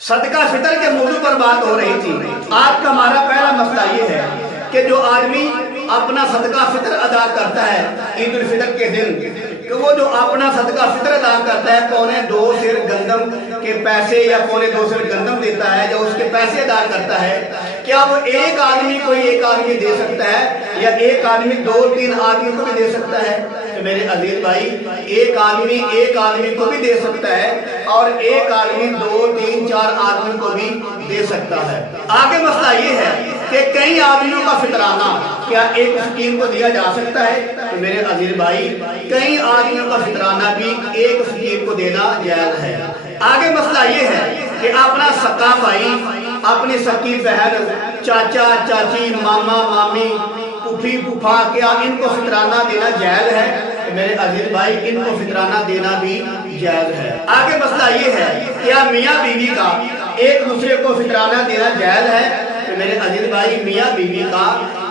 صدقہ فطر کے موضوع پر بات ہو رہی تھی۔ آج کا ہمارا پہلا مسئلہ یہ ہے کہ جو آدمی اپنا صدقہ فطر ادا کرتا ہے عید الفطر کے دن، کہ وہ جو اپنا صدقہ فطر ادا کرتا ہے پونے 2 سیر گندم کے پیسے یا پونے 2 سیر گندم دیتا ہے یا اس کے پیسے ادا کرتا ہے، کیا وہ ایک آدمی کو ایک آدمی دے سکتا ہے یا ایک آدمی 2-3 آدمی کو بھی دے سکتا ہے؟ تو میرے عزیز بھائی، ایک آدمی کو بھی دے سکتا ہے اور ایک آدمی 2-3-4 آدمی کو بھی دے سکتا ہے۔ آگے مسئلہ یہ ہے کہ کئی آدمیوں کا فطرانہ کیا ایک مسکین کو دیا جا سکتا ہے؟ تو میرے عزیز بھائی، کئی آدمیوں کا فطرانہ بھی ایک مسکین کو دینا جائز ہے۔ آگے مسئلہ یہ ہے کہ اپنا سکا بھائی، اپنی سکی بہن، چاچا چاچی، ماما مامی، پھوپھی پھوپھا، کیا ان کو فطرانہ دینا جائز ہے؟ میرے عزیز بھائی، ان کو فطرانہ دینا بھی جائز ہے۔ آگے مسئلہ یہ ہے کیا میاں بیوی کا ایک دوسرے کو فطرانہ دینا جائز ہے؟ میرے عزیز بھائی، میاں بیوی کا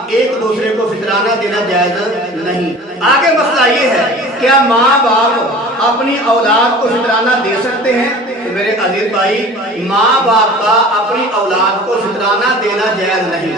ایک دوسرے کو فطرانہ دینا جائز نہیں۔ آگے مسئلہ یہ ہے کیا ماں باپ اپنی اولاد کو فطرانہ دے سکتے ہیں؟ میرے عزیز بھائی، ماں باپ کا اپنی اولاد کو فطرانہ دینا جائز نہیں۔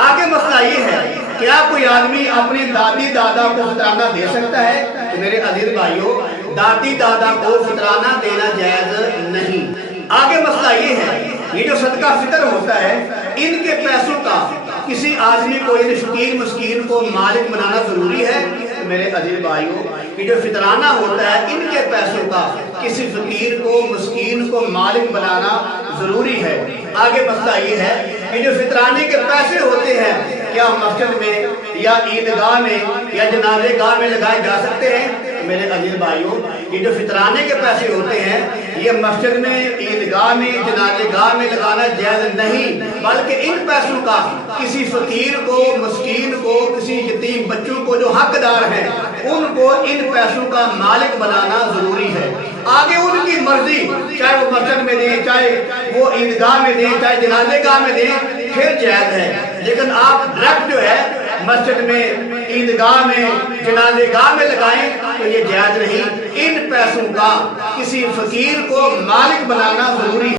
آگے مسئلہ یہ ہے کیا کوئی آدمی اپنی دادی دادا کو فطرانہ دے سکتا ہے؟ تو میرے عزیز بھائیوں، دادی دادا کو فطرانہ دینا جائز نہیں۔ آگے مسئلہ یہ ہے یہ جو صدقہ فطر ہوتا ہے، ان کے پیسوں کا کسی آدمی کو، یعنی فقیر مسکین کو مالک بنانا ضروری ہے؟ میرے عزیز بھائیوں، یہ جو فطرانہ ہوتا ہے، ان کے پیسوں کا کسی فقیر کو مسکین کو مالک بنانا ضروری ہے۔ آگے مسئلہ یہ ہے کہ جو فطرانے کے پیسے ہوتے ہیں، کیا مسجد میں یا عیدگاہ میں یا جنازے گاہ میں لگائے جا سکتے ہیں؟ میرے عزیز بھائیوں، یہ جو فطرانے کے پیسے ہوتے ہیں، یہ مسجد میں، عیدگاہ میں، جنازے گاہ میں لگانا جائز نہیں، بلکہ ان پیسوں کا کسی فقیر کو، مسکین کو، کسی یتیم بچوں کو جو حقدار ہیں، ان کو ان پیسوں کا مالک بنانا ضروری ہے۔ آگے ان کی مرضی، چاہے وہ مسجد میں دیں، چاہے وہ عیدگاہ میں دیں، چاہے جنازے گاہ میں دیں، پھر جائز ہے۔ لیکن آپ ڈائریکٹ جو ہے مسجد میں، عیدگاہ میں، جنازے گاہ میں لگائیں تو یہ جائز نہیں۔ ان پیسوں کا کسی فقیر کو مالک بنانا ضروری ہے۔